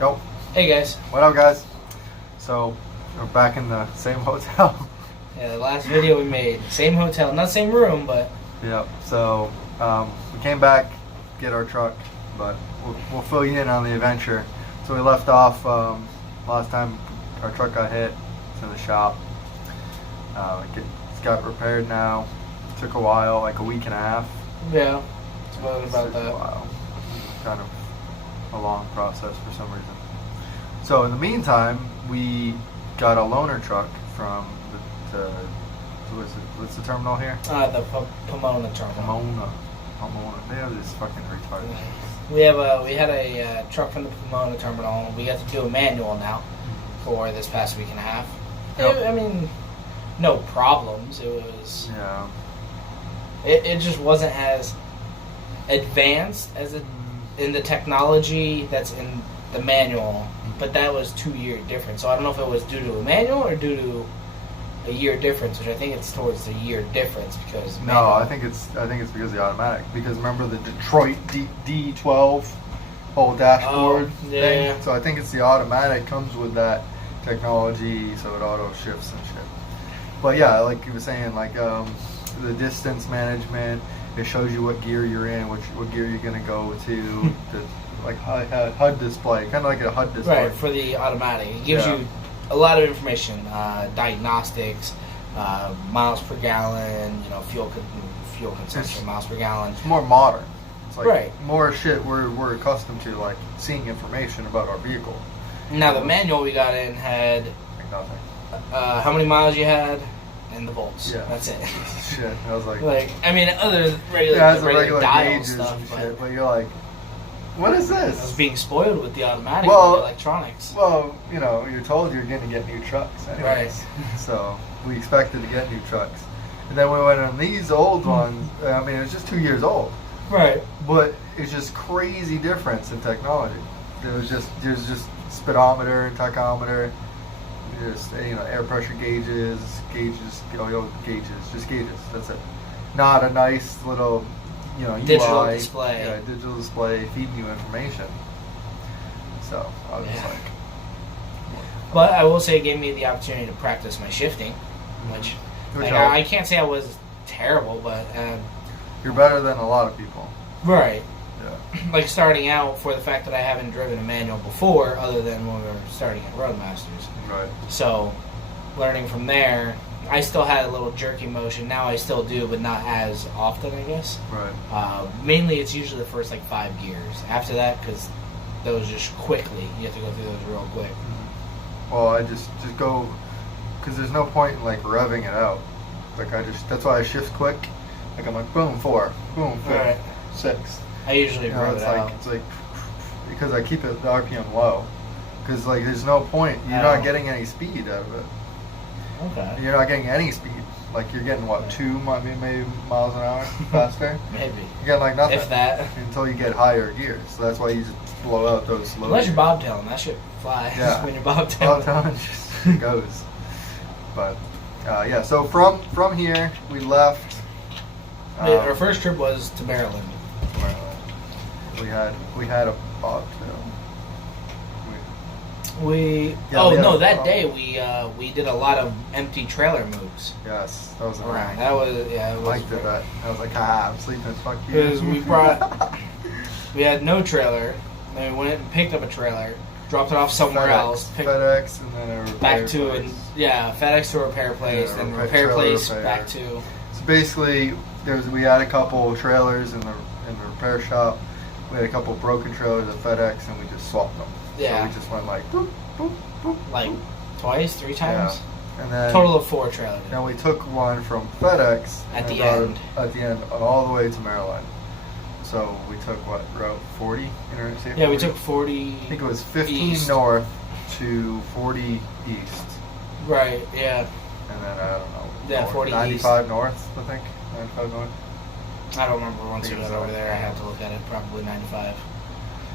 Yo. Hey guys. What up, guys? So, we're back in the same hotel. Yeah, the last video we made, same hotel, not same room, but... Yep. So, we came back, get our truck, but we'll fill you in on the adventure. So we left off last time our truck got hit. It's in the shop. It's got repaired now. It took a while, like a week and a half. Yeah, it's about that. A while. Kind of a long process for some reason. So in the meantime, we got a loaner truck from what's the terminal here? The Pomona terminal. Pomona. They have this fucking retarded names. We had a truck from the Pomona terminal. We got to do a manual now for this past week and a half. Yep. I mean, no problems. It was. Yeah. It just wasn't as advanced as in the technology that's in the manual, but that was 2-year difference. So I don't know if it was due to a manual or due to a year difference, which I think it's towards the year difference because manual, no, I think it's because of the automatic. Because remember the Detroit D12 whole dashboard yeah. thing. So I think it's the automatic comes with that technology, so it auto shifts and shit. But yeah, like you were saying, like the distance management. It shows you what gear you're in, what gear you're gonna go to. Like HUD display, kind of like a HUD display. Right, for the automatic. It gives you a lot of information, diagnostics, miles per gallon, fuel consumption, miles per gallon. It's more modern. It's like more shit we're accustomed to, like seeing information about our vehicle. Now the manual we got in had like nothing. How many miles you had and the volts. Yeah, that's it. Shit, I was like I mean, other than regular dial gauges stuff, and shit, but you're like, what is this? I was being spoiled with the automatic, well, with the electronics. Well, you're told you're going to get new trucks anyways. Right. So we expected to get new trucks. And then we went on these old ones. I mean, it was just 2 years old. Right. But it's just crazy difference in technology. There's just speedometer and tachometer. Just air pressure gauges, just gauges. That's it. Not a nice little digital UI, display. Yeah, digital display feeding you information. So I was just like. But I will say it gave me the opportunity to practice my shifting, which I can't say I was terrible, but you're better than a lot of people. Right. Yeah. Like starting out, for the fact that I haven't driven a manual before, other than when we were starting at Roadmasters. Right. So, learning from there, I still had a little jerky motion. Now I still do, but not as often, I guess. Right. Mainly, it's usually the first 5 gears. After that, because those just quickly, you have to go through those real quick. Mm-hmm. Well, I just go, because there's no point in revving it out. That's why I shift quick. I'm like boom 4, boom 5, 6. I usually rev it out. It's like because I keep the RPM low. Because there's no point. You're not getting any speed out of it. Okay. You're not getting any speed. You're getting what, 2 maybe miles an hour faster? Maybe. You're getting nothing. If that. Until you get higher gears. So that's why you just blow out those slow. Unless you're bobtailing, that shit flies. Yeah. When you're bobtailing. Bobtailing just goes. But yeah. So from here we left. Our first trip was to Maryland. We had a bobtail. That day we did a lot of empty trailer moves. Yes, that was around. It I liked that. I was like, I'm sleeping. Fuck you. Because we had no trailer. Then we went and picked up a trailer, dropped it off somewhere else. FedEx, and then a repair back to place. FedEx to a repair place, then repair place back to. So basically, we had a couple trailers in the repair shop. We had a couple broken trailers at FedEx, and we just swapped them. Yeah. So we just went boop, boop, boop. Twice, 3 times? Yeah. And then total of 4 trailers. Then we took one from FedEx at the end all the way to Maryland. So we took Route 40? Interstate 40? Yeah, we took 40. I think it was 15 east. north to 40 east. Right, yeah. And then, I don't know. Yeah, north, 40 95 east. north, I think. 95 north. I don't remember once we got over there. I had to look at it. Probably 95.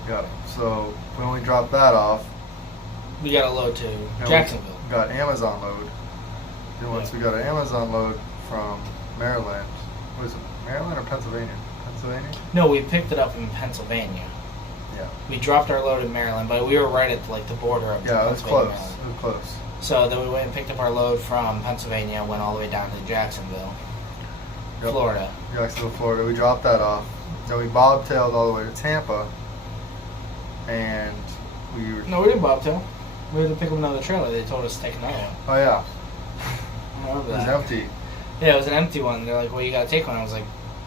Yeah, so we only dropped that off. We got a load to Jacksonville. We got Amazon load. Then once we got an Amazon load from Maryland, was it Maryland or Pennsylvania? Pennsylvania? No, we picked it up in Pennsylvania. Yeah. We dropped our load in Maryland, but we were right at like the border of Yeah, it was Pennsylvania, close. Maryland. It was close. So then we went and picked up our load from Pennsylvania, went all the way down to Jacksonville, Yep. Florida. Jacksonville, Florida. We dropped that off. Then we bobtailed all the way to Tampa, and we were. No, we didn't bobtail. We had to pick up another trailer. They told us to take another one. Oh yeah, I remember it was that. empty. Yeah, it was an empty one. They're like, well, you gotta take one. I was like,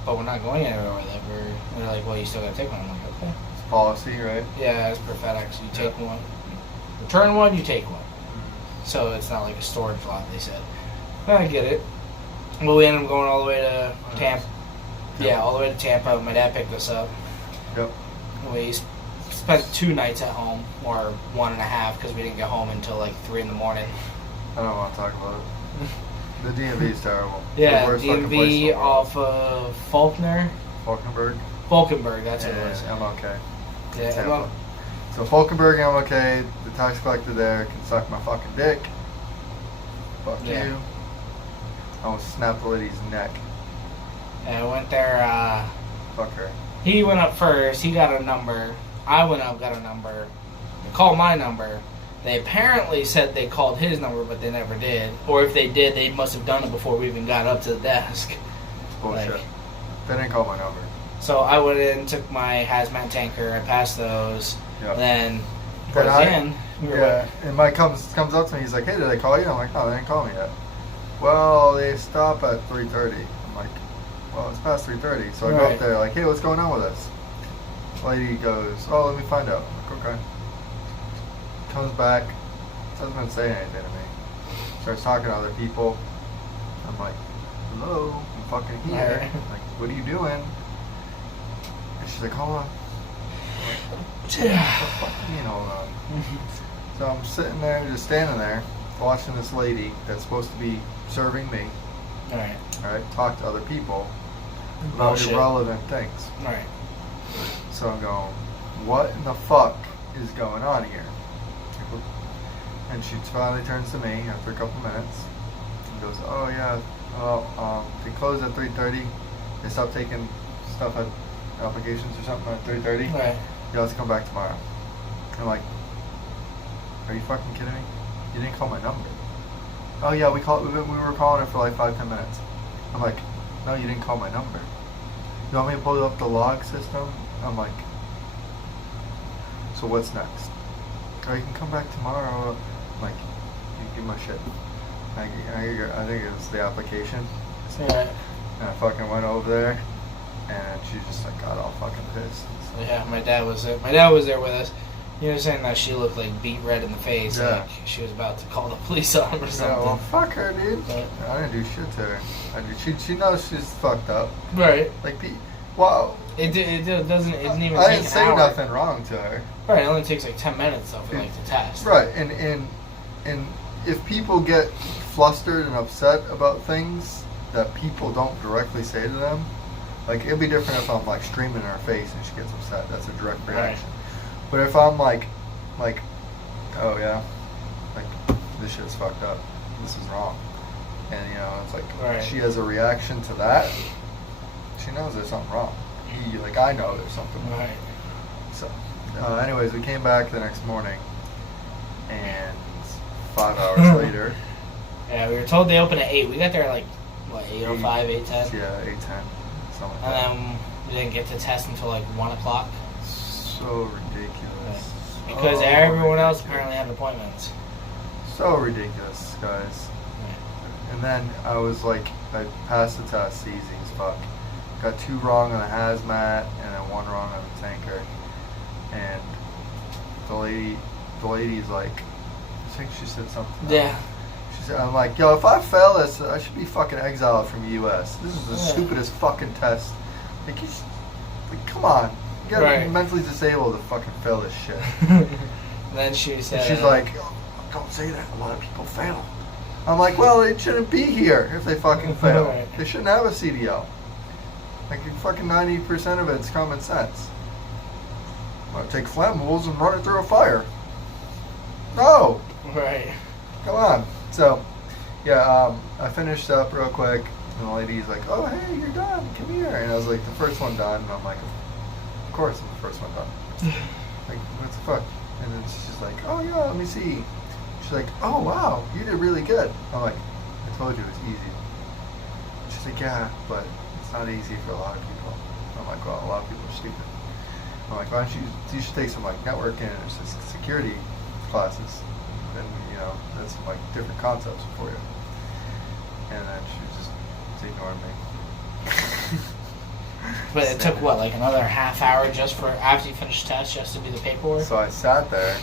but we're not going anywhere with it. And they're like, well, you still gotta take one. I'm like, okay. It's policy, right? Yeah, as per FedEx, you take one. Return one, you take one. So it's not like a storage lot, they said. I get it. Well, we ended up going all the way to Tampa. Yep. Yeah, all the way to Tampa. My dad picked us up. Yep. We spent 2 nights at home, or 1.5, because we didn't get home until like 3 in the morning. I don't want to talk about it. The DMV is terrible. Yeah, The worst fucking place in DMV the world. off of Faulkner. Falkenberg, that's what it was. I'm okay. Yeah, Tampa. So Falkenberg, I'm okay. The tax collector there can suck my fucking dick. Fuck Yeah. you. I almost snapped the lady's neck. I went there. Fuck her. He went up first. He got a number. I went up, got a number. They called my number. They apparently said they called his number, but they never did. Or if they did, they must have done it before we even got up to the desk. It's bullshit. Like- They didn't call my number. So I went in, took my hazmat tanker. I passed those. Yeah. Then And towards the I- end, we were Yeah, and Mike comes up to me. He's like, "Hey, did I call you?" I'm like, "No, they didn't call me yet." Well, they stop at 3:30. I'm like, "Well, it's past 3:30." So I go Right. up there, like, "Hey, what's going on with this?" Lady goes, "Oh, let me find out." I'm like, "Okay." Comes back, doesn't say anything to me. Starts talking to other people. I'm like, "Hello, I'm fucking here." Right. I'm like, "What are you doing?" And she's like, "Hold on." What the fuck do you mean, hold on? So I'm sitting there, just standing there, watching this lady that's supposed to be serving me, Alright. alright, talk to other people about Bullshit. irrelevant things. Alright. So I'm going, what in the fuck is going on here? And she finally turns to me after a couple minutes and goes, "Oh yeah, well, they close at 3:30. They stopped taking stuff at applications or something at 3:30. Right. You have to come back tomorrow." I'm like, "Are you fucking kidding me? You didn't call my number." "Oh yeah, we were calling it for like 5-10 minutes." I'm like, "No, you didn't call my number. You want me to pull up the log system?" I'm like, "So what's next?" "Oh, you can come back tomorrow." I'm like, "You give my shit." I think it was the application. Yeah. And I fucking went over there, and she just like got all fucking pissed. So yeah, my dad was there. My dad was there with us. He was saying that she looked like beat red in the face, Yeah. like she was about to call the police on him or something. Yeah, well, fuck her, dude. Right. I didn't do shit to her. She knows she's fucked up. Right. Like, wow. It doesn't even I take didn't an say hour. nothing wrong to her. Right. It only takes like 10 minutes though for like the test. Right, and if people get flustered and upset about things that people don't directly say to them, like it'd be different if I'm like screaming in her face and she gets upset. That's a direct reaction. But if I'm like, "Oh yeah, like this shit's fucked up. This is wrong," and it's like Right. she has a reaction to that. She knows there's something wrong. Like I know there's something wrong. Right. So, anyways, we came back the next morning, and 5 hours later, Yeah, we were told they open at 8. We got there at like what 8:05, 8:10. yeah, 8:10, something like And that. then we didn't get to test until like 1 o'clock So ridiculous. because So everyone else ridiculous. apparently had appointments. So ridiculous, guys. And then I was like, I passed the test easy as fuck. Got 2 wrong on the hazmat and then 1 wrong on the tanker. And the lady's like, I think she said something. Yeah. She said, I'm like, "Yo, if I fail this, I should be fucking exiled from the U.S. This is the Yeah. stupidest fucking test. Like, come on. You gotta be Right. mentally disabled to fucking fail this shit." And then she said, And she's like, "Oh, don't say that. A lot of people fail." I'm like, "Well, it shouldn't be here if they fucking fail. Right. They shouldn't have a CDL. Like, fucking 90% of it's common sense. Want to take flammables and run it through a fire? No, right. come on." So, yeah, I finished up real quick, and the lady's like, "Oh, hey, you're done. Come here." And I was like, the first one done, and I'm like, of course I'm the first one done. Like, what the fuck? And then she's like, oh yeah, let me see. She's like, oh wow, you did really good. I'm like, I told you it was easy. She's like, yeah, but it's not easy for a lot of people. I'm like, well, a lot of people are stupid. I'm like, why don't you should take some like networking and security classes. And you know, that's some like different concepts for you. And then she just ignored me. But it took what, like another half hour just for after you finished test, just to do the paperwork? So I sat there.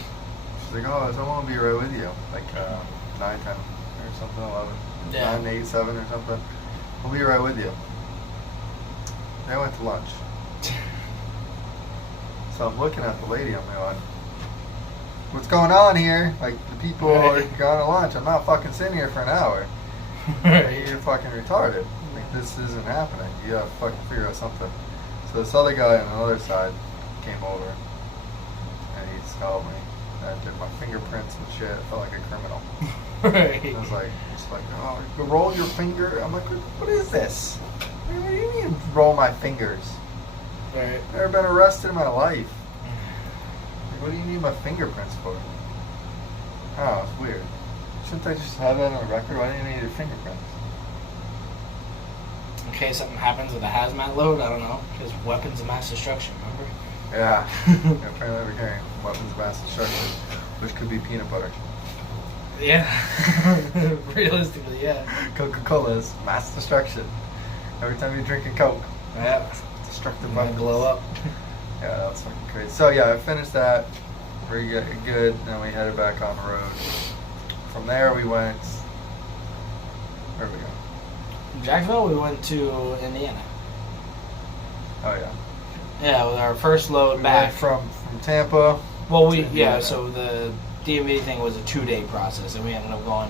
She's like, oh, someone will be right with you. Like 9, 10 or something, 11. Yeah. 9, 8, 7 or something. We'll be right with you. They went to lunch. So I'm looking at the lady, I'm going, what's going on here? Like, the people are going to lunch. I'm not fucking sitting here for an hour. Right. You're fucking retarded. Like, this isn't happening. You gotta fucking figure out something. So this other guy on the other side came over, and he helped me. I did my fingerprints and shit. I felt like a criminal. Right. I was like, just like, oh, you roll your finger. I'm like, what is this? What do you mean roll my fingers? Right. Never been arrested in my life. Like, what do you need my fingerprints for? Oh, it's weird. Shouldn't I just have that on the record? Why do you need your fingerprints? In case something happens with a hazmat load, I don't know. Because weapons of mass destruction, remember? Yeah. Apparently we're carrying weapons of mass destruction, which could be peanut butter. Yeah. Realistically, yeah. Coca-Cola is mass destruction. Every time you drink a Coke, Yeah. destructive Might weapons. blow up. Yeah, that was fucking crazy. So yeah, I finished that. Pretty good. Then we headed back on the road. From there we went. Where did we go? From Jacksonville, we went to Indiana. Oh yeah. Yeah, with our first load We back. went from Tampa. Well, to Indiana. so the DMV thing was a 2-day process, and we ended up going,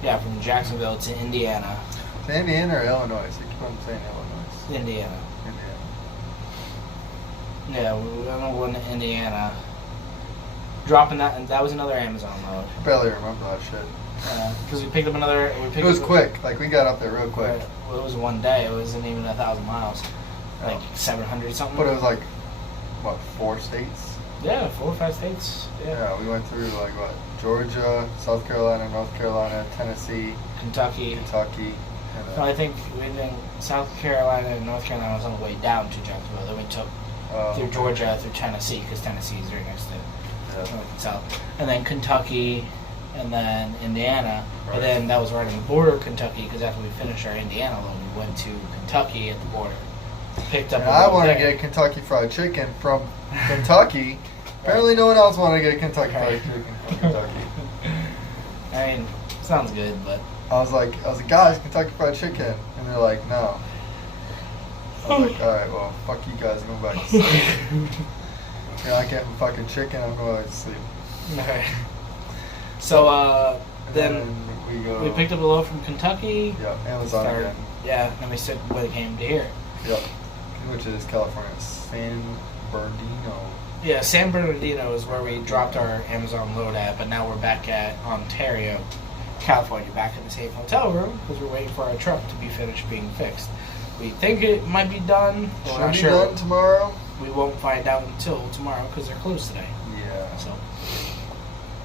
from Jacksonville to Indiana. To Indiana or Illinois? I keep on saying Illinois. Indiana. Indiana. Yeah, we ended up going to Indiana. Dropping that, and that was another Amazon load. I barely remember that shit. Because we picked up another. It was quick. Like we got up there real quick. Well, it was one day. It wasn't even 1,000 miles. Like 700 something. But it was like, what, 4 states? Yeah, 4 or 5 states. Yeah, we went through like what? Georgia, South Carolina, North Carolina, Tennessee, Kentucky. Kentucky. And No, I think South Carolina and North Carolina was on the way down to Jacksonville. Then we took through Georgia, through Tennessee, because Tennessee is right next to North and South. And then Kentucky, and then Indiana. Right. And then that was right on the border of Kentucky, because after we finished our Indiana load, we went to Kentucky at the border. Picked up And a I load want to there. get Kentucky Fried Chicken from Kentucky. Apparently no one else wanted to get Kentucky Fried Chicken from Kentucky. I mean, sounds good, but I was like, guys, Kentucky Fried Chicken. And they're like, no. I was like, alright, well, fuck you guys, I'm going back to sleep. You're not getting fucking chicken, I'm going back to sleep. okay. So, And then we picked up a load from Kentucky. Yep, Amazon again. Yeah, and we said when it came to here. Yep. Which is California, San Bernardino. Yeah, San Bernardino is where we dropped our Amazon load at, but now we're back at Ontario, California, back in the same hotel room because we're waiting for our truck to be finished being fixed. We think it might be done. But we're not Should be sure. done tomorrow. We won't find out until tomorrow because they're closed today. Yeah. So,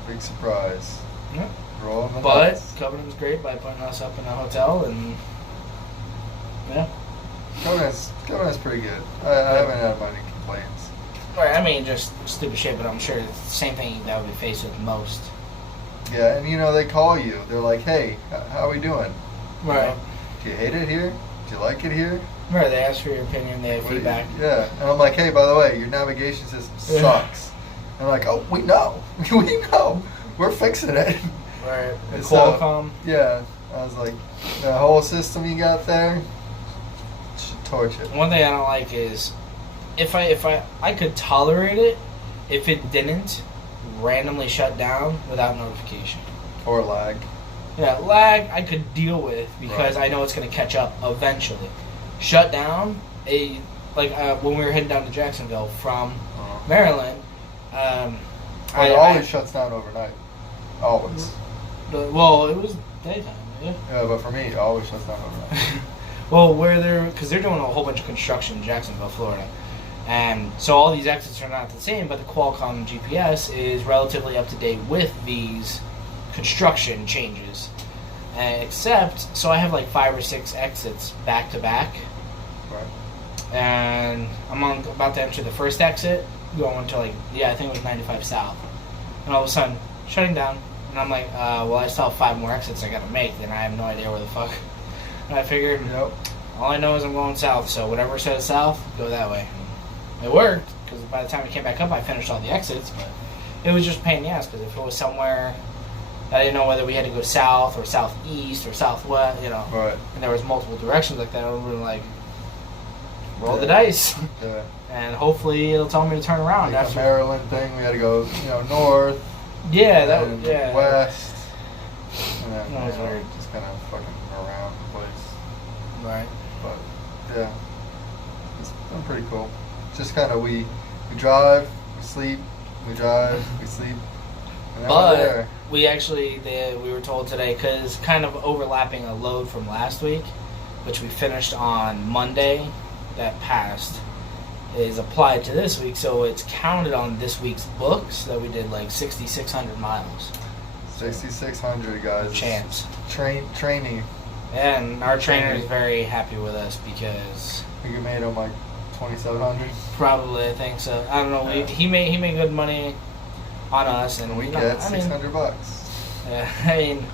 Big surprise. yeah. Rolling the But dice. Covenant's great by putting us up in a hotel, and yeah. Covenant's pretty good. I haven't had many complaints. Right, I mean, just stupid shit, but I'm sure it's the same thing that would be faced with most. Yeah, and they call you. They're like, hey, how we doing? You Right. know, do you hate it here? Do you like it here? Right, they ask for your opinion, they have What do you- feedback. Yeah, and I'm like, hey, by the way, your navigation system sucks. And I'm like, oh, we know. We know. We're fixing it. Right. And Qualcomm. Yeah, I was like, the whole system you got there, should torch it. One thing I don't like is if I could tolerate it if it didn't randomly shut down without notification. Or lag. Yeah, lag I could deal with because Right. I know it's going to catch up eventually. Shut down, when we were heading down to Jacksonville from Maryland, But it always shuts down overnight. Always. Well, it was daytime, yeah. Yeah, but for me, it always shuts down overnight. Well, because they're doing a whole bunch of construction in Jacksonville, Florida, And so all these exits are not the same, but the Qualcomm GPS is relatively up to date with these construction changes. Except, so I have like 5 or 6 exits back to back. Right. And I'm about to enter the first exit, going to like, I think it was 95 South. And all of a sudden, shutting down. And I'm like, well, I still have 5 more exits I gotta make, then I have no idea where the fuck. And I figured, all I know is I'm going south, so whatever says south, go that way. It worked, because by the time it came back up, I finished all the exits, but it was just a pain in the ass, because if it was somewhere, I didn't know whether we had to go south, or southeast, or southwest, you know. Right. And there was multiple directions like that, I would have been like, roll the dice. Yeah. And hopefully it'll tell me to turn around. Like after the Maryland thing, we had to go, north. Yeah, that and was, yeah. west. And then, That was weird. just kind of fucking around the place. Right. But, yeah. It's been pretty cool. Just kind of, we drive, we sleep, we drive, we sleep. And then we're But there. we actually, we were told today, because kind of overlapping a load from last week, which we finished on Monday, that passed, is applied to this week, so it's counted on this week's books that we did like 6,600 miles. 6,600 guys. Chance. Training. And our trainer is very happy with us because I think we made them like 2,700. probably, I think so. I don't know. Yeah. He made good money on us, and We you get know, I mean, $600. I mean,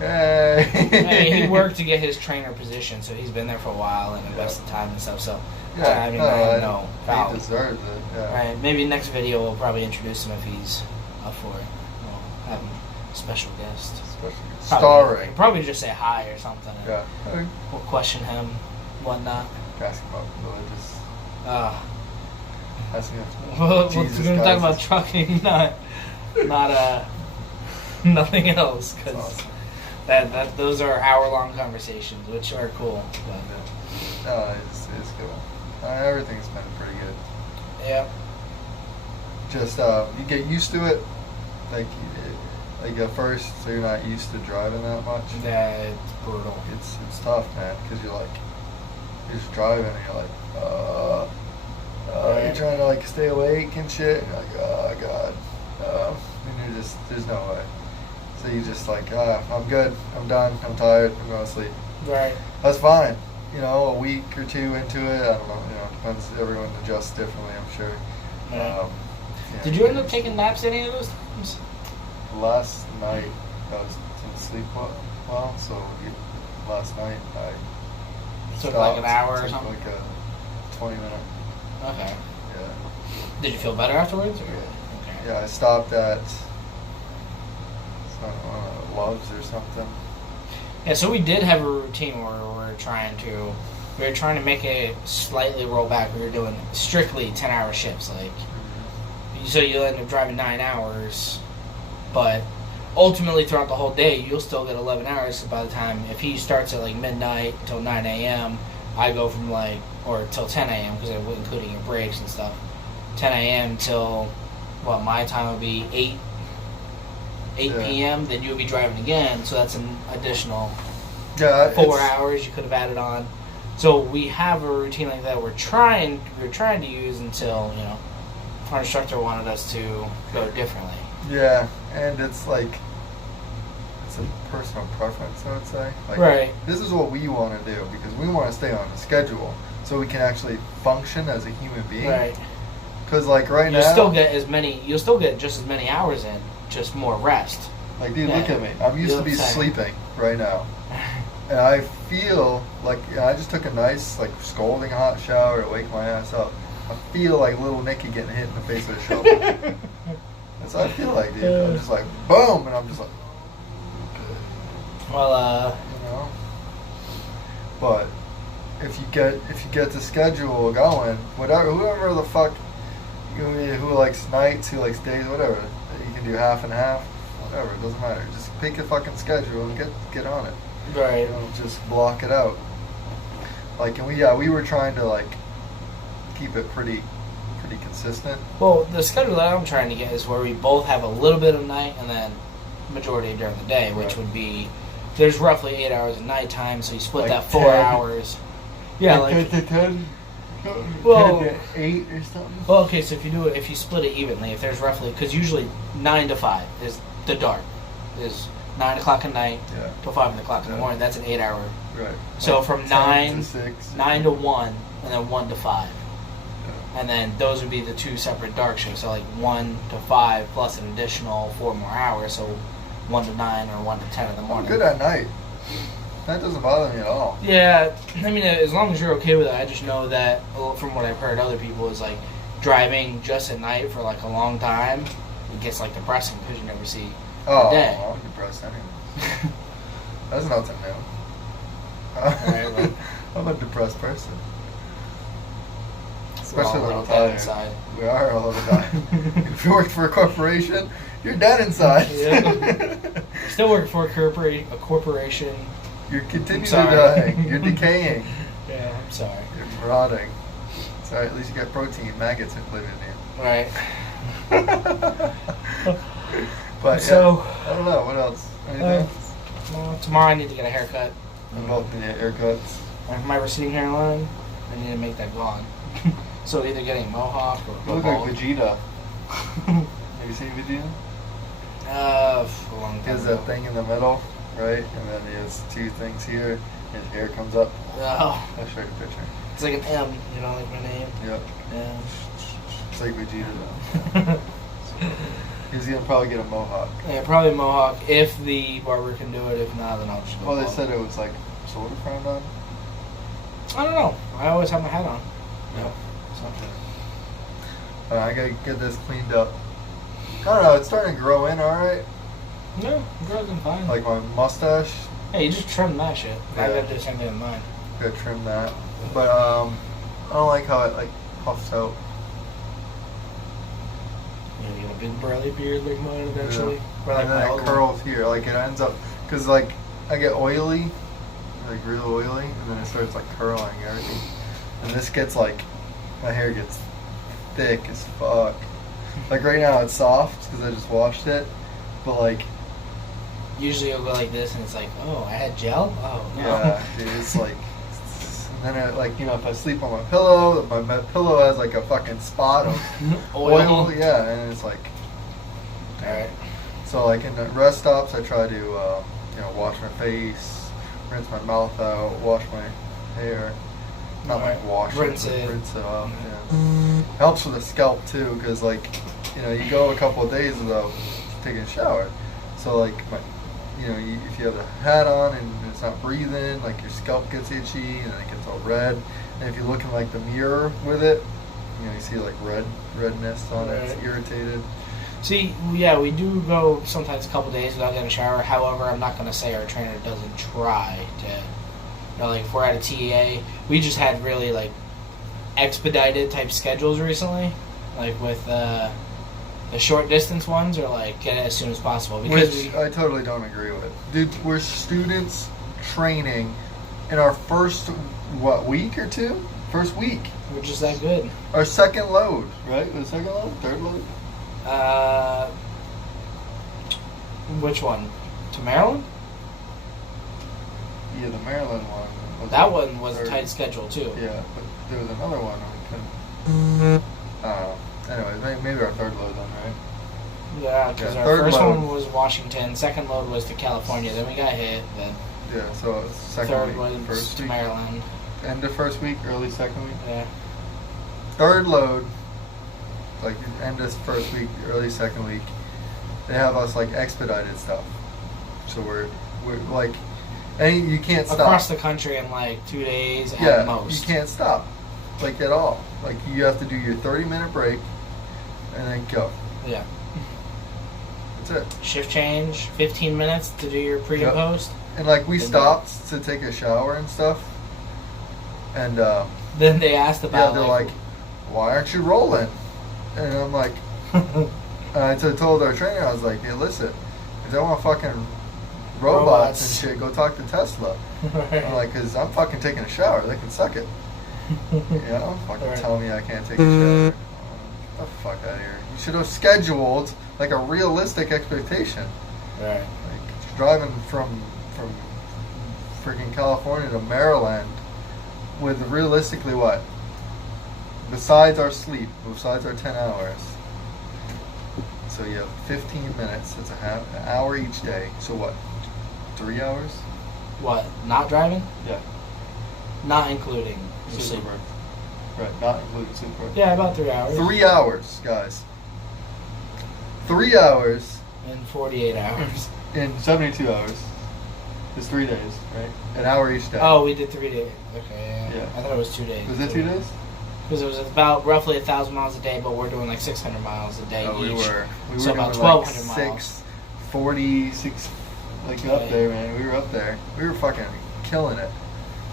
Yay! he worked to get his trainer position, so he's been there for a while and invested time and stuff. So Yeah, I mean, I have no he foul. deserves it. Yeah. Right, maybe next video we'll probably introduce him if he's up for it. We'll have him special guest. Especially Probably, starring. probably just say hi or something. And Yeah. we'll question him, whatnot. Ask him about religious. Ask him if We're Jesus going to talk Christ about is- trucking, not nothing else, because That's awesome. that those are hour-long conversations, which are cool. But, No, it's good. Everything's been pretty good. yeah. Just you get used to it, like at first, so you're not used to driving that much. Yeah, it's brutal. It's tough, man, because you're just driving and you're like, you're trying to like stay awake and shit. And you're like, oh god, and you're just there's no way. So you just like, I'm good, I'm done, I'm tired, I'm going to sleep. Right. That's fine. A week or two into it, I don't know. Depends. Everyone adjusts differently, I'm sure. Yeah. Yeah. Did you end up taking naps any of those times? Last night I didn't sleep well, so last night I Took like an stopped, hour or took something? like a 20-minute. Okay. Yeah. Did you feel better afterwards? Or? Yeah. Okay. Yeah, I stopped at Loves or something. Yeah, so we did have a routine where we were trying to make it slightly roll back. We were doing strictly 10-hour shifts, like, so you'll end up driving 9 hours, but ultimately throughout the whole day, you'll still get 11 hours. So by the time, if he starts at like midnight till 9 a.m., I go from or till 10 a.m., because including your breaks and stuff, 10 a.m. till, my time would be 8 p.m., then you would be driving again, so that's an additional 4 hours you could have added on. So we have a routine like that we're trying to use until, our instructor wanted us to go differently. Yeah, and it's like it's a personal preference, I would say. Like, Right. This is what we want to do because we want to stay on the schedule so we can actually function as a human being. Right. Because like right now, You'll still get just as many hours in, just more rest. like dude, Yeah. look at me. I'm used to be sleeping right now, and I feel like I just took a nice like scalding hot shower to wake my ass up. I feel like little Nicky getting hit in the face with a shovel. That's what I feel like, dude. I'm just like boom, and I'm just like, Well, But if you get the schedule going, whoever the fuck, who likes nights, who likes days, whatever, you can do half and half, whatever. It doesn't matter. Just pick a fucking schedule and get on it. right. Just block it out. Like, and we were trying to like keep it pretty consistent. Well, the schedule that I'm trying to get is where we both have a little bit of night and then majority during the day, which Right. would be, there's roughly 8 hours of nighttime, so you split Like that 4 10. hours. Yeah, like 10 to 10. Well- 10 to 8 or something. Well, okay, so if you split it evenly, if there's roughly, because usually 9 to 5 is the dark, is 9 o'clock at night Yeah. till 5 o'clock in the morning. That's an 8-hour. Right. So Like from 10 9 to 6. 9 to 1, and then 1 to 5. Yeah. And then those would be the two separate dark shifts. So like 1 to 5 plus an additional 4 more hours. So 1 to 9 or 1 to 10 in the I'm morning. good at night. That doesn't bother me at all. Yeah, I mean, as long as you're okay with it, I just know that from what I've heard other people is like driving just at night for like a long time, it gets like depressing because you never see Oh, the day. I'm depressed anyway. That's nothing new. Alright, well. I'm a depressed person. We're all Especially a when little I'm dead tired. inside. We are all the time. If you work for a corporation, you're dead inside. Yeah. Still working for a corporation. You're continuing to sorry. die. You're decaying. Yeah, I'm sorry. You're rotting. Sorry, at least you got protein. Maggots have lived Right. in you. But So- yeah, I don't know. What else? Anything Uh, else? Well, tomorrow I need to get a haircut. I'm both in the haircuts. My receding hairline, I need to make that gone. So either getting a mohawk or You look bald. like Vegeta. Have you seen Vegeta? A long He time has ago. that thing in the middle, right? And then he has two things here. His hair comes up. Oh, I'll show you a picture. it's like an M, you know, like my name. Yep. Yeah. It's like Vegeta though. He's gonna probably get a mohawk. Yeah, probably mohawk if the barber can do it. If not, then I'll just go Well, they bald. said it was like shoulder frowned on. I don't know. I always have my hat on. Yeah. So. I gotta get this cleaned up. I don't know. It's starting to grow in, all right. No, girls are fine. Like my mustache. Hey, you just trim that shit. I Yeah. gotta do the same thing with mine. Gotta trim that. But I don't like how it like puffs out. You know, get a big burly beard like mine eventually. Yeah. Or And then my it old one. curls here. Like it ends up, cause like I get oily, like real oily, and then it starts like curling and everything. And this gets like, my hair gets thick as fuck. Like right now it's soft because I just washed it, but like Usually you'll go like this and it's like, oh, I had gel? Oh, no. yeah, dude, it's like. And then it, like, you know, if I sleep on my pillow pillow has like a fucking spot of oil. Yeah, and it's like. Alright. So like in the rest stops, I try to wash my face, rinse my mouth out, wash my hair. Not like wash Rinse it, it. but rinse it off. Yeah. Helps with the scalp too, because like you go a couple of days without taking a shower. So like if you have a hat on and it's not breathing, like your scalp gets itchy and it gets all red. And if you look in like the mirror with it, you see like redness on it. It's Right. irritated. See, yeah, we do go sometimes a couple days without getting a shower. However, I'm not going to say our trainer doesn't try to, like if we're at a TEA, we just had really like expedited type schedules recently, like with the short distance ones are like get it as soon as possible because Which I totally don't agree with. Dude, we're students training in our first, week or two? First week. we're just that good. Our second load, right? The second load? Third load? Which one? To Maryland? Yeah, the Maryland one. That one was a third. tight schedule too. Yeah, but there was another one we couldn't. Anyway, maybe our third load then, right? Yeah, because Yeah, our third first load. one was Washington, second load was to California, then we got hit, then Yeah, so second third week, was first to week, Maryland. end of first week, early second week. Yeah. Third load, like end of first week, early second week, they have us like expedited stuff. So we're like, and you can't stop. Across the country in like 2 days yeah, at most. you can't stop, like at all. Like you have to do your 30-minute break, and then go. Yeah. That's it. Shift change, 15 minutes to do your pre Yep. and post. And like we And stopped to take a shower and stuff, and Then they asked yeah, about they're like, "Why aren't you rolling?" And I'm like, and I told our trainer, I was like, "Hey, listen, if they want fucking robots and shit, go talk to Tesla." I'm like, "Cause I'm fucking taking a shower. They can suck it." Yeah, don't fucking Right. tell me I can't take a shower. Get the fuck out of here. You should have scheduled like a realistic expectation. Right. Like driving from freaking California to Maryland with realistically what? besides our sleep, besides our 10 hours. So you have 15 minutes. It's an hour each day. So what? 3 hours? What? Not driving? Yeah. Not including your sleep. Sleep work. Right, not including sleep work. Yeah, about 3 hours. 3 hours, guys. 3 hours. In 48 hours. In 72 hours. It's 3 days, right? An hour each day. Oh, we did 3 days. Okay, yeah. Yeah. I thought it was 2 days. Was it 2 days? Because it was about roughly 1,000 miles a day, but we're doing like 600 miles a day Oh, we each. were So doing about like 1,200 miles. 640, 6, like up Right. there, man. We were up there. We were fucking killing it.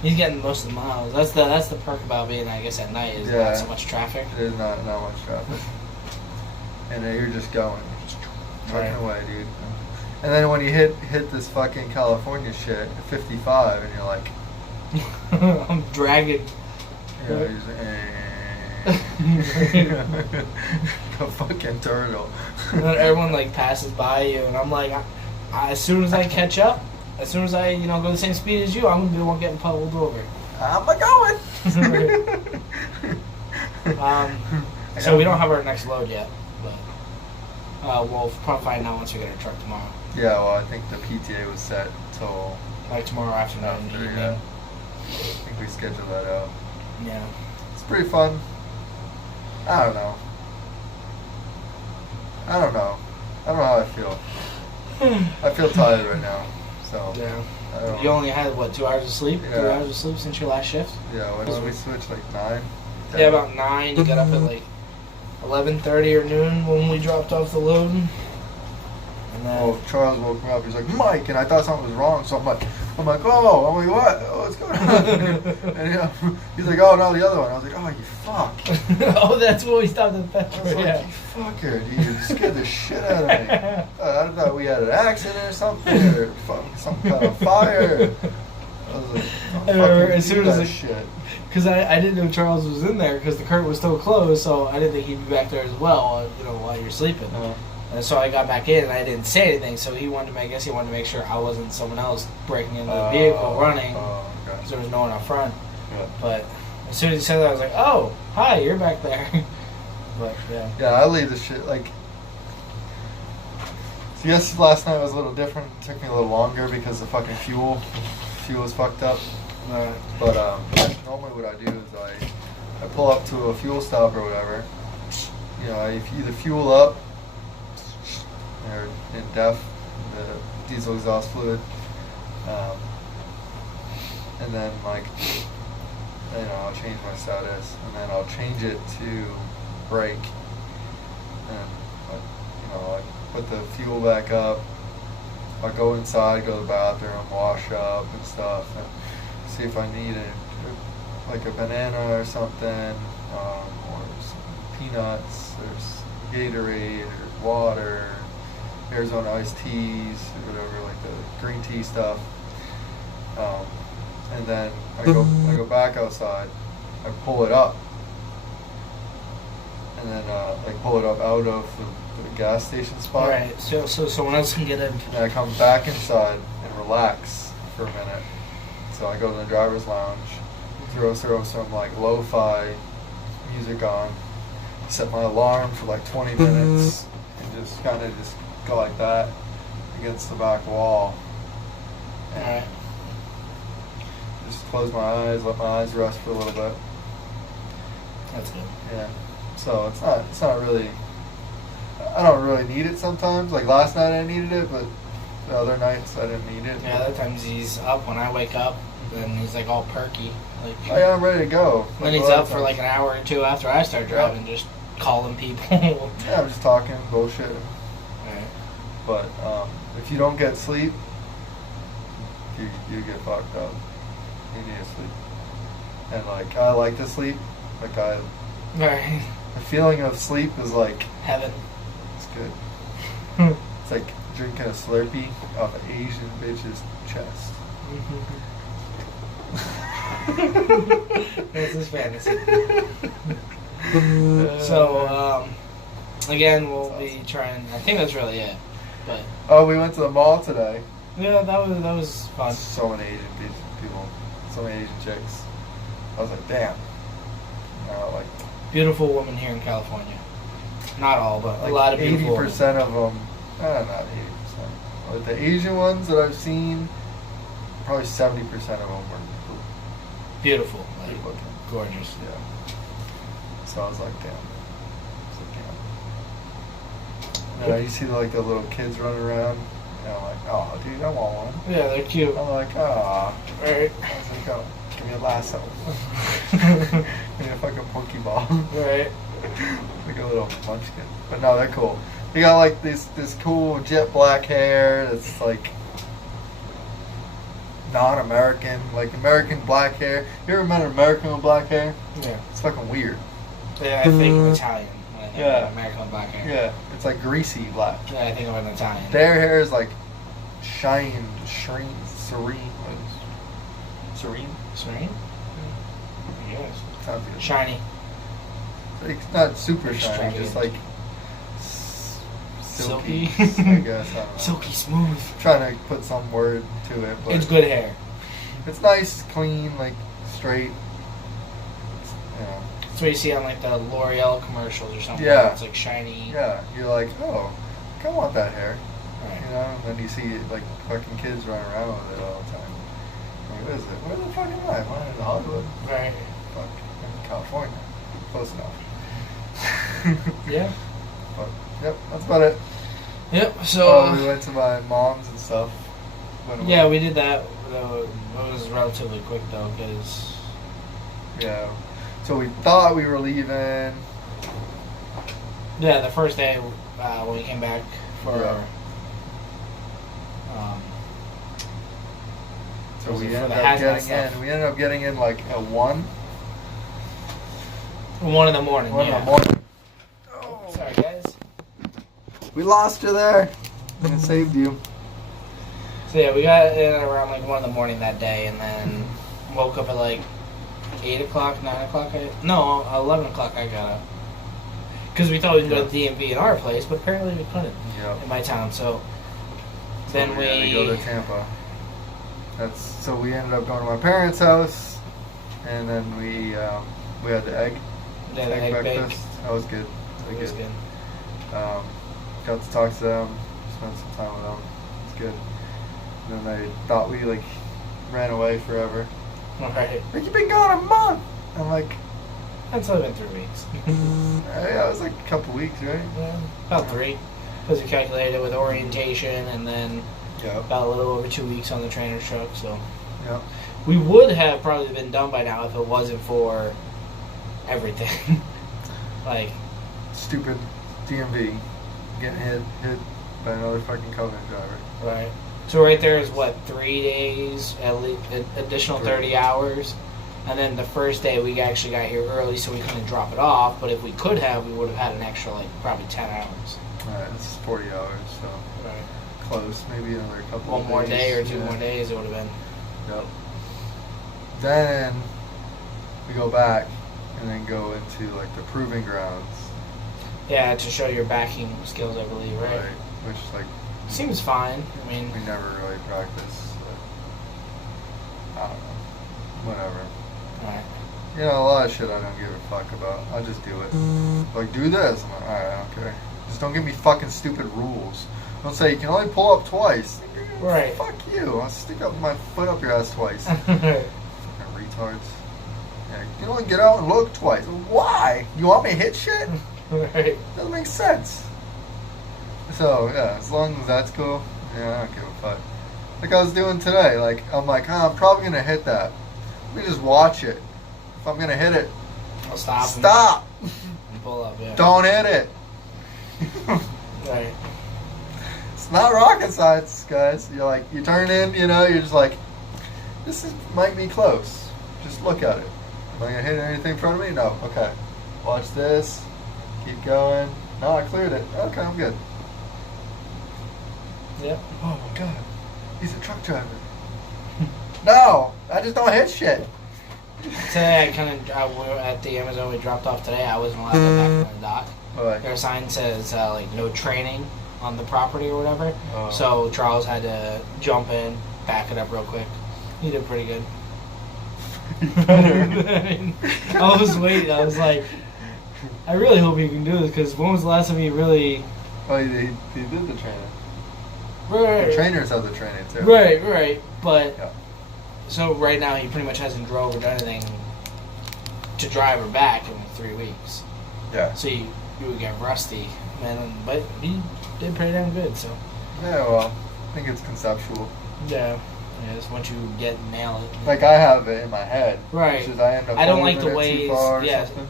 He's getting most of the miles. That's the perk about being, I guess, at night is Yeah. not so much traffic. There's not much traffic. And then you're just going. You're just trucking Right. away, dude. And then when you hit this fucking California shit at 55, and you're like, I'm dragging. you know, you're just, a fucking turtle. And then everyone like passes by you, and I'm like, as soon as I catch up, as soon as I go the same speed as you, I'm gonna be the one getting pulled over. I'm not going. So we don't have our next load yet, but we'll probably find out once we get our truck tomorrow. Yeah, well, I think the PTA was set till Like tomorrow afternoon, after, evening. yeah. I think we scheduled that out. Yeah. It's pretty fun. I don't know. I don't know how I feel. I feel tired right now. So Yeah. I don't You only had what, 2 hours of sleep? Yeah. 3 hours of sleep since your last shift? Yeah, when did we switch? Like 9? 10? Yeah, about 9. You got up at like 11:30 or noon when we dropped off the load. And then Oh, Charles woke me up. He's like, Mike, and I thought something was wrong. So I'm like, oh, I'm like, what? Oh, what's going on? And he's like, oh, no, the other one. I was like, oh, you fuck. oh, that's when we stopped at the I petrol. was like, Yeah. you fucker, dude. You scared the shit out of me. I thought we had an accident or something, or some kind of fire. I was like, don't I remember fucking as do soon as that the- shit. Because I didn't know Charles was in there because the curtain was still closed, so I didn't think he'd be back there as well, while you're sleeping. And so I got back in and I didn't say anything, so he wanted to make sure I wasn't someone else breaking into the vehicle running, Oh, okay. because there was no one up front. Yeah. But as soon as he said that, I was like, oh, hi, you're back there. But, yeah. Yeah, I leave the shit, like... So yes, last night was a little different. It took me a little longer because the fucking fuel was fucked up. But normally what I do is I pull up to a fuel stop or whatever. You know, I either fuel up or in DEF, the diesel exhaust fluid, and then I'll change my status, and then I'll change it to brake, and I put the fuel back up. I go inside, go to the bathroom, wash up and stuff, and see if I need like a banana or something, or some peanuts, or Gatorade, or water, Arizona iced teas, or whatever, like the green tea stuff. And then I go back outside, I pull it up, and then pull it up out of the gas station spot. Right, so someone else can get in. And I come back inside and relax for a minute. So I go to the driver's lounge, throw some like lo-fi music on, set my alarm for like 20 minutes, and just kind of go like that against the back wall. And Alright. just close my eyes, let my eyes rest for a little bit. That's good. Yeah. So it's not really, I don't really need it sometimes. Like last night I needed it, but the other nights I didn't need it. Yeah, other times he's up when I wake up, and he's like all perky. Like, Oh, yeah, I'm ready to go. then Like, he's a lot up of for like times. an hour or two after I start driving, just calling people. Yeah, I'm just talking bullshit. Right. But if you don't get sleep, you get fucked up. You need to sleep. And like I like to sleep. Like Right. the feeling of sleep is like Heaven. it's good. It's like drinking a Slurpee off an Asian bitch's chest. That's his fantasy. So, again, we'll be trying. I think that's really it. But Oh, we went to the mall today. yeah, that was fun. So many Asian people, so many Asian chicks. I was like, damn. Like beautiful women here in California. Not all, but a lot of beautiful 80% of them, not 80%. But the Asian ones that I've seen, probably 70% of them were beautiful, like good looking. gorgeous. Yeah. So I was like, damn. And you see like the little kids running around. And I'm like, oh, dude, I want one. Yeah, they're cute. I'm like, ah. Right. I was like, oh, give me a lasso. Give me a fucking Pokeball. Right. Like a little munchkin. But no, they're cool. They got like this cool jet black hair that's like non-American, like American black hair. You ever met an American with black hair? Yeah. It's fucking weird. Yeah, I think of Italian. When I think Yeah. of American black hair. Yeah, it's like greasy black. Yeah, I think of an Italian. Their hair is like serene. What is serene? Serene? Yes. Sounds good. Shiny. It's not super Extravagant. shiny, just like silky. Silky. I guess I don't know. Silky smooth. Trying to put some word to it, but It's good hair. it's nice, clean, like straight. You know. That's what you see on like the L'Oreal commercials or something. Yeah. It's like shiny. Yeah, you're like, oh, I want that hair. Right. You know, and then you see like fucking kids running around with it all the time. Like, what is it? Where the fuck am I? Am I in Hollywood? Right. Fuck, I'm in California. Close enough. Yeah. But, yep, that's about it. Yep. So. We went to my mom's and stuff. Yeah, we did that. It was relatively quick though, because. Yeah. So we thought we were leaving. Yeah, the first day when we came back for. Yeah. So Was we it for ended the up hazmat getting stuff? in. We ended up getting in like at 1. 1 in the morning. 1 in yeah. the morning. Sorry, guys. We lost you there. And it saved you. So yeah, we got in around like 1 in the morning that day, and then woke up at like 8 o'clock, 9 o'clock. No, 11 o'clock I got up. Because we thought we could go to the DMV in our place, but apparently we couldn't in my town. So then we had to go to Tampa. So we ended up going to my parents' house, and then we had the egg breakfast. That was good. It was good. Got to talk to them, spend some time with them. It's good. And then they thought we like ran away forever. Right. Like, you've been gone a month. I'm like, It's only been 3 weeks. yeah, it was like a couple weeks, right? Yeah, about 3. Because we calculated it with orientation, and then about a little over 2 weeks on the trainer's truck. So Yeah. we would have probably been done by now if it wasn't for everything. Like Stupid DMV getting hit by another fucking Covenant driver. right. So right there is what 3 days, at least additional 30 hours, and then the first day we actually got here early, so we couldn't drop it off. But if we could have, we would have had an extra like probably 10 hours. This is 40 hours, so Right. close. Maybe another couple. One of more days. day or 2 Yeah. more days, it would have been. Yep. Then we go back and then go into like the proving grounds. Yeah, to show your backing skills, I believe, right? Which like Seems fine. I mean, we never really practice. I don't know. Whatever. right. You know, a lot of shit I don't give a fuck about. I'll just do it. Like, do this. I'm like, alright, I don't care. Just don't give me fucking stupid rules. Don't say you can only pull up twice. Right. Fuck you. I'll stick up my foot up your ass twice. Fucking retards. Yeah, you can only get out and look twice. Why? You want me to hit shit? Right. Doesn't make sense. So, yeah, as long as that's cool, yeah, I don't give a fuck. Like I was doing today, like, I'm like, I'm probably going to hit that. Let me just watch it. If I'm going to hit it, I'll stop. stop. And pull up, yeah. Don't hit it. Right. It's not rocket science, guys. You're like, you turn in, you know, you're just like, might be close. Just look at it. Am I going to hit anything in front of me? No. Okay. Watch this. Keep going. No, I cleared it. Okay, I'm good. Yep. Oh my god. He's a truck driver. No, I just don't hit shit. Today, we were at the Amazon we dropped off today. I wasn't allowed to go back on the dock. Right. Their sign says like no training on the property or whatever. Oh. So Charles had to jump in, back it up real quick. He did pretty good. I was waiting. I was like, I really hope he can do this because when was the last time he really? Oh, he did the training. Right. The trainers have the training too. Right. But Yeah. so right now he pretty much hasn't drove or done anything to drive or back in like 3 weeks. Yeah. So you would get rusty, man. But he did pretty damn good. So Yeah. Well, I think it's conceptual. yeah, just once you get nail it. Like I have it in my head. Right. Which is I end up. I don't like moving the it too ways. far or Yeah, something.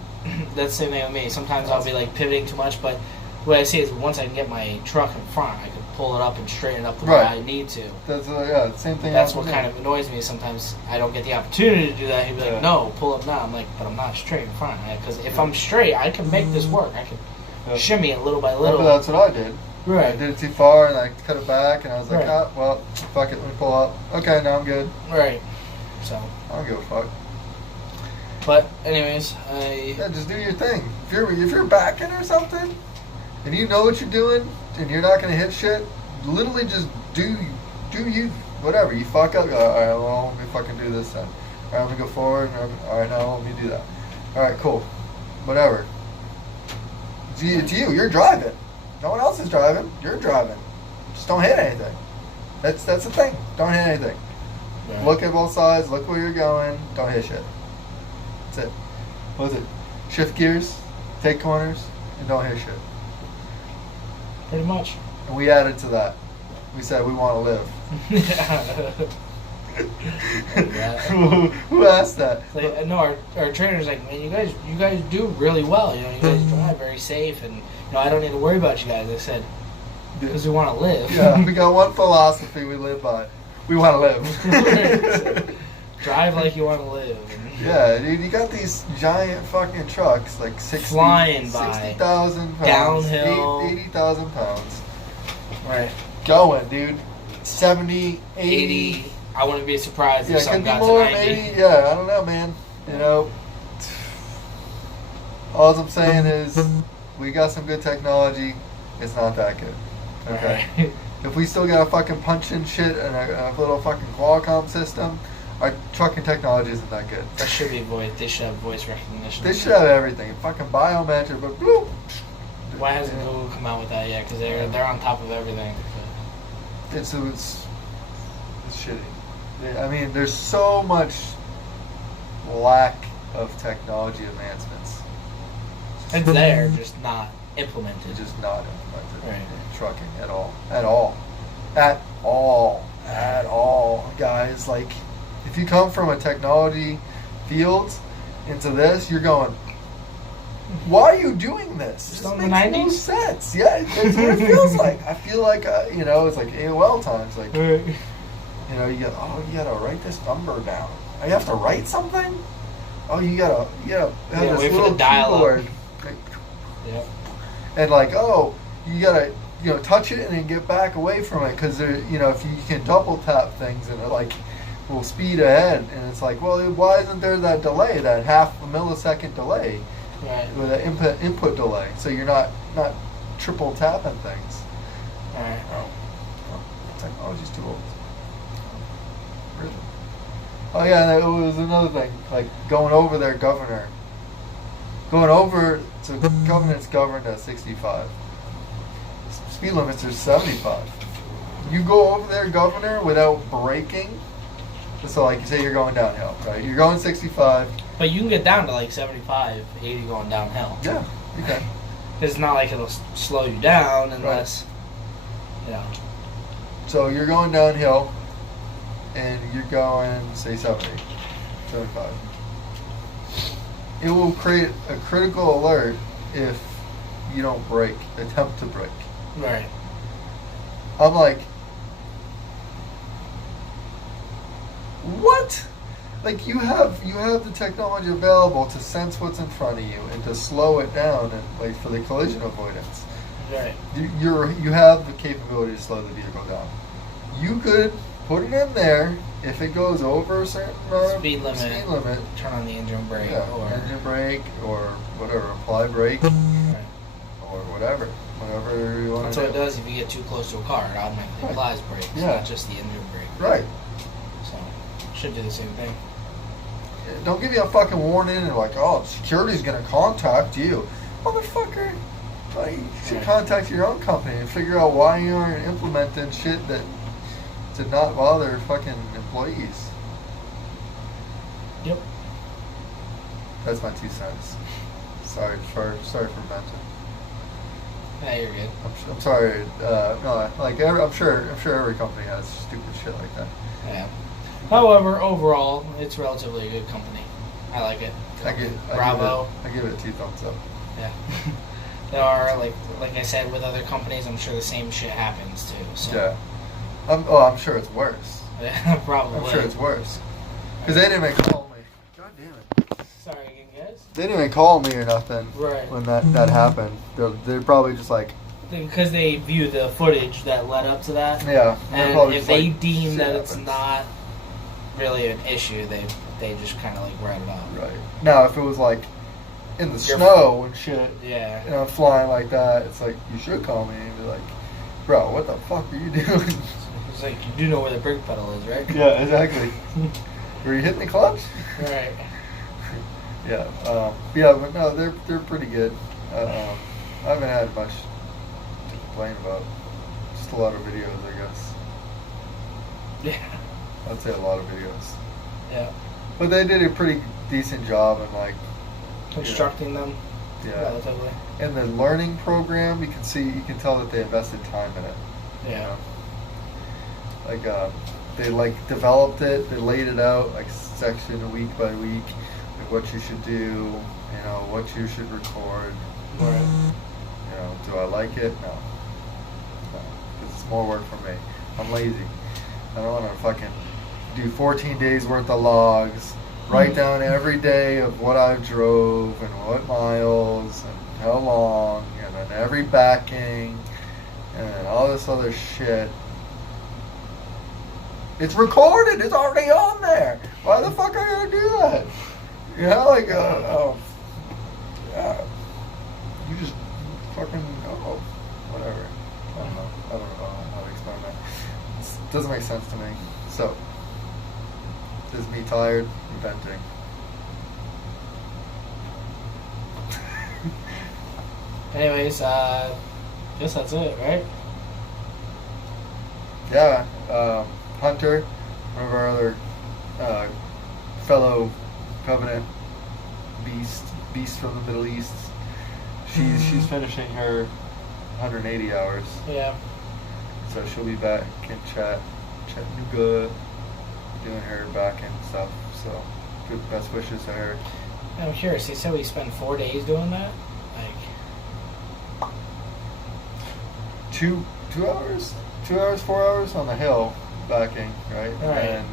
that's the same thing with me. Sometimes I'll be like pivoting too much, but what I see is once I can get my truck in front, I can pull it up and straighten it up the way Right. I need to. That's same thing. That's what kind of annoys me. Sometimes I don't get the opportunity to do that. He'd be like, Yeah. "No, pull up now." I'm like, "But I'm not straight in front." Because if I'm straight, I can make this work. I can Yeah. shimmy it little by Well, little. that's what I did. I Right. did it too far and I cut it back and I was like, Right. well, fuck it, let me pull up. Okay, now I'm good. Right. So, I don't give a fuck. but anyways, Yeah, just do your thing. If you're backing or something, and you know what you're doing, and you're not gonna hit shit, literally just do you whatever. You fuck up. All right, well, let me fucking do this then. All right, let me go forward. All right, now let me do that. All right, cool. Whatever. It's you. You're driving. No one else is driving. You're driving. Just don't hit anything. That's the thing. Don't hit anything. yeah. Look at both sides. Look where you're going. Don't hit shit. That's it. What is it? Shift gears, take corners, and don't hit shit. Pretty much. And we added to that. We said we want to live. Yeah. Who asked that? Like, no, our trainer's like, man, you guys do really well. You know, you guys drive very safe, and I don't need to worry about you guys. I said, because we want to live. Yeah, we got one philosophy we live by. We want to live. Drive like you want to live. Yeah, dude, you got these giant fucking trucks, like 60,000 Flying by. 60,000 pounds, Downhill. 80,000 pounds. Right. Going, dude. 70, 80. 80. I wouldn't be surprised Yeah, if it some could be got more, to 90. maybe. Yeah, I don't know, man. You know, all I'm saying is we got some good technology. It's not that good. Okay. Right. If we still got a fucking punch-in shit and a little fucking Qualcomm system, our trucking technology isn't that good. That should be voice. They should have voice recognition. They should have everything. Fucking biometric, but bloop. Why hasn't Google come out with that yet? Because they're on top of everything. It's shitty. I mean, there's so much lack of technology advancements. It's there, just not implemented. It's just not implemented Right. in trucking at all. At all. At all. At all. Guys, like, if you come from a technology field into this, you're going, why are you doing this? This Still in the makes no 90s? sense. Yeah, that's what it feels like. I feel like, it's like AOL times. Like, you gotta write this number down. Oh, you have to write something? Oh, you gotta have Yeah, this wait for little the dial-up. keyboard. Yep. And like, oh, you gotta, touch it and then get back away from it because if you can double tap things and it like will speed ahead. And it's like, well, why isn't there that delay, that half a millisecond delay, Right. with an input delay, so you're not triple tapping things. Right. Technology's too old. Really? Oh yeah, that was another thing. Like going over there, governor. Going over to government's governed at 65. Speed limits are 75. You go over there, governor, without braking. So like you say, you're going downhill, right? You're going 65. But you can get down to like 75, 80 going downhill. Yeah, you can. It's not like it'll slow you down unless, So you're going downhill, and you're going, say, 70, 75. It will create a critical alert if you don't brake, attempt to brake. Right. I'm like, what? Like you have the technology available to sense what's in front of you and to slow it down and like for the collision avoidance. Right. You have the capability to slow the vehicle down. You could put it in there if it goes over a certain Speed limit. Turn on the engine brake. Yeah, Or, engine brake or whatever, apply brake right. or whatever you want That's to do. what it does if you get too close to a car. It automatically Right. applies brakes, Yeah. not just the engine brake. Right. So, should do the same thing. Don't give you a fucking warning and like, oh, security's gonna contact you. motherfucker. Like, you should Yeah. contact your own company and figure out why you aren't implementing shit that to not bother fucking employees. Yep. That's my 2 cents. Sorry for venting. Yeah, you're good. I'm sorry. No, like I'm sure every company has stupid shit like that. Yeah. However, overall, it's relatively a good company. I like it. Bravo. I give it 2 thumbs up. Yeah. There are, like I said, with other companies, I'm sure the same shit happens too. So. Yeah. I'm sure it's worse. Yeah, probably. I'm sure it's worse. Because they didn't even call me. God damn it. Sorry again, guys. They didn't even call me or nothing. Right. When that happened. They're probably just like, Because they view the footage that led up to that. yeah. they're And probably if just they like, deem shit that it's happens. not really an issue, they just kind of like write it off. Right. Now, if it was like in the You're- snow and shit, Yeah. you know, flying like that, it's like, you should call me and be like, bro, what the fuck are you doing? It's like, you do know where the brake pedal is, right? Yeah, exactly. Were you hitting the clutch? Right. Yeah. But no, they're pretty good. I haven't had much to complain about. Just a lot of videos, I guess. Yeah. I'd say a lot of videos. Yeah. But they did a pretty decent job in like, Constructing them yeah. relatively. In the learning program, you can tell that they invested time in it. You Yeah. know? Like they like developed it, they laid it out like section week by week, like what you should do, you know, what you should record. Right. You know, do I like it? No. No, because it's more work for me. I'm lazy. I don't want to fucking do 14 days worth of logs, write down every day of what I drove and what miles and how long, and then every backing and all this other shit. It's recorded. It's already on there. Why the fuck are you gonna do that? You know, like, yeah. You just fucking, whatever. I don't know how to explain that. It doesn't make sense to me. So, this is me tired and venting. Anyways, guess that's it, right? Yeah, Hunter, one of our other fellow Covenant beast from the Middle East. She's finishing her 180 hours, Yeah. so she'll be back in Chattanooga, doing her back end stuff. So, good best wishes to her. I'm curious. He said we spent 4 days doing that. Like, 2 hours, 2 hours, 4 hours on the hill backing, right? Right. And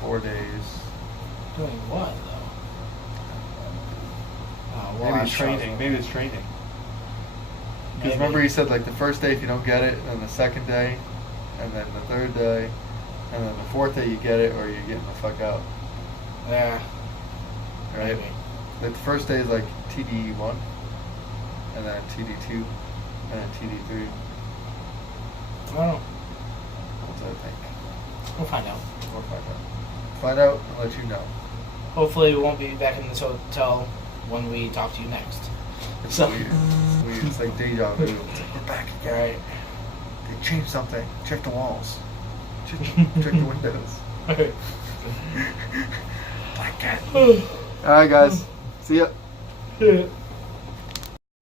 4 days. doing what though? Oh, well, Maybe it's training. Because Maybe. remember, he said like the first day if you don't get it, and the second day, and then the third day, and then the fourth day you get it, or you're getting the fuck out. Yeah. Right. Maybe. Like the first day is like TD1, and then TD2, and then TD3. I don't know. What's that think? We'll find out. We'll find out. Find out and let you know. Hopefully, we won't be back in this hotel when we talk to you next. It's So- weird. It's weird. It's like deja vu. It's like we're back again. Right. They changed something. Check the walls. Check the windows. Black cat. All right, guys. See ya. Yeah.